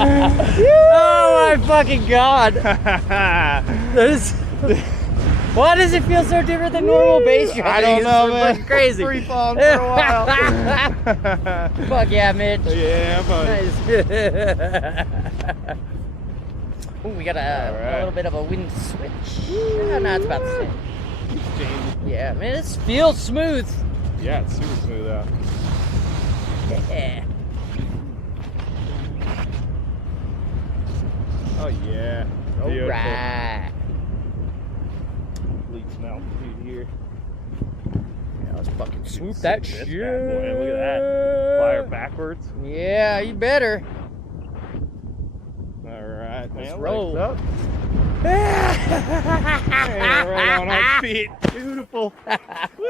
Oh my fucking god! Why does it feel so different than normal base jumping? I don't know, man. Fucking crazy. Free falling for a while. Fuck yeah, Mitch. Yeah, buddy. Nice. Ooh, we got a little bit of a wind switch. Yeah, no, it's about the same. Yeah, man, it feels smooth. Yeah, it's super smooth out. Yeah. Oh yeah. All right. Lead some altitude here. Yeah, let's fucking swoop that shit. Boy, look at that. Fly her backwards. Yeah, you better. All right, man. Let's roll. Legs up. And right on our feet. Beautiful. Woo.